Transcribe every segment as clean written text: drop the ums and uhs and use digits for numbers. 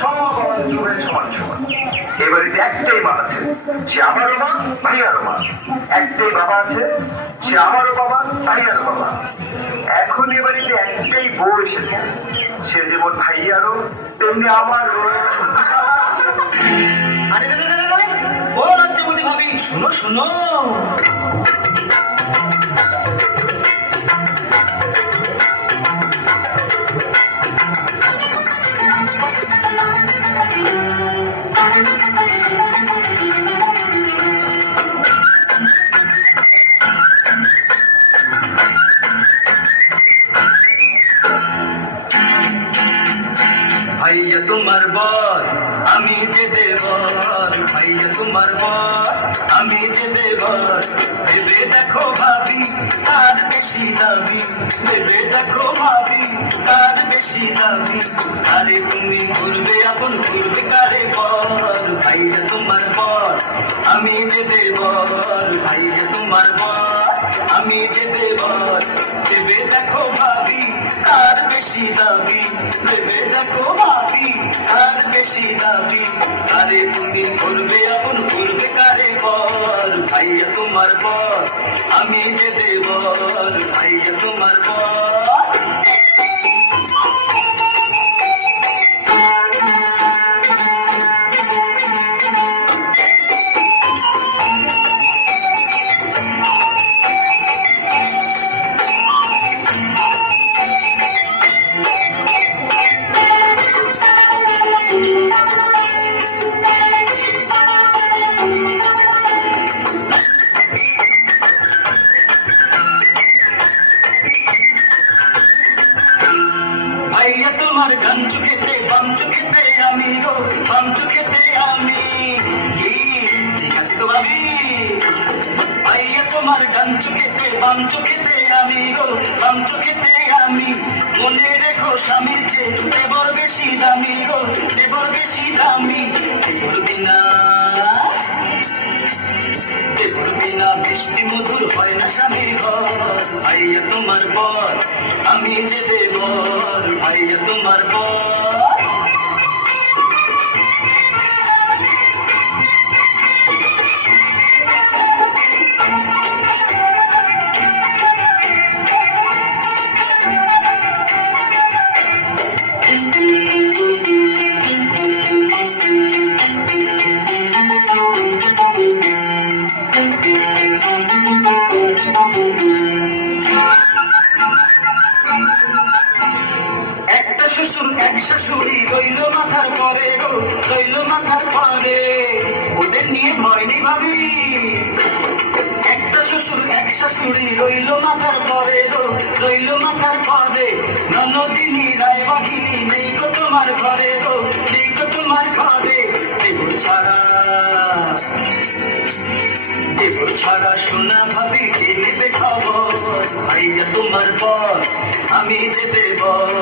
সব আমার চোখের সমান সমান। এ বাড়িতে একটাই মা আছে, সে আমারও মা, ভাইয়ারও মা। একটাই বাবা আছে, সে আমারও বাবা, ভাইয়ারও বাবা। এখন এ বাড়িতে একটাই বউ এসেছে, সে যেমন ভাইয়ারও তেমনি আমারও। আরে ও লজ্জাবতী ভাবি, শোনো শোনো। ভাইয়া তোমার বর, আমি যে দেবর। ভাইয়া তোমার বর, আমি যে দেবর। ভেবে দেখো ভাবি, তার বেশি দাবি। ভেবে দেখো ভাবি, তার বেশি দাবি। আরে তুমি ঘুরবে আপন, ঘুরবে কারে বর। ভাইয়া তোমার বর, আমি যে দেবর। ভাইয়া তোমার বর, আমি যে দেবর। ভেবে দেখো ভাবি, তার বেশি দাবি। ভেবে দেখো ভাবি, তার বেশি দাবি। আরে তুমি করবে আপন, করবে কারে বর। ভাইয়া তোমার বর, আমি যে দেবর। ভাইয়া তোমার বর। ভাইয়া তোমার গান চুকেতে, বাম চুকেতে আমি গো, বাম চুকেতে আমি। কি ঠিক আছে তো ভাবি? ভাইয়া তোমার গান চুকেতে, বাম চুকেতে আমি গো, বাম চুকেতে আমি। মনে রেখো স্বামীর চেয়ে দেবর বেশি দামি গো, দেবর বেশি দামি। দেবর বিনা, দেবর বিনা বৃষ্টি মধুর হয় না স্বামীর ঘর। ভাইয়া তোমার বর, আমি যে দেবর। ভাইয়া তোমার বর। একটা শ্বশুর এক শাশুড়ি রইল মাথার পরে গো, রইল মাথার পরে। ওদের নিয়ে ভয় নেই ভাবি। একটা শ্বশুর এক শাশুড়ি রইল মাথার পরে গো, রইল মাথার পরে। ননদিনী রায় বাহিনী নেই গো তোমার ঘরে গো, নেই গো তোমার ঘরে। দেবর ছাড়া, দেবর ছাড়া সোনা ভাবি কে নেবে খবর। ভাইয়া তোমার বর, আমি যে দেবর।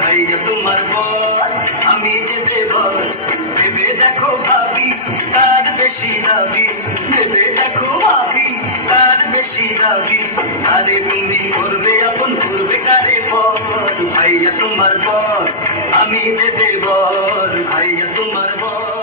ভাইয়া তোমার বর, আমি যে দেবর। ভেবে দেখো ভাবি, তার বেশি দাবি। ভেবে দেখো ভাবি, তার বেশি দাবি। আরে তুমি করবে আপন, করবে কারে বর। ভাইয়া তোমার বর, আমি যে দেবর। ভাইয়া তোমার বর।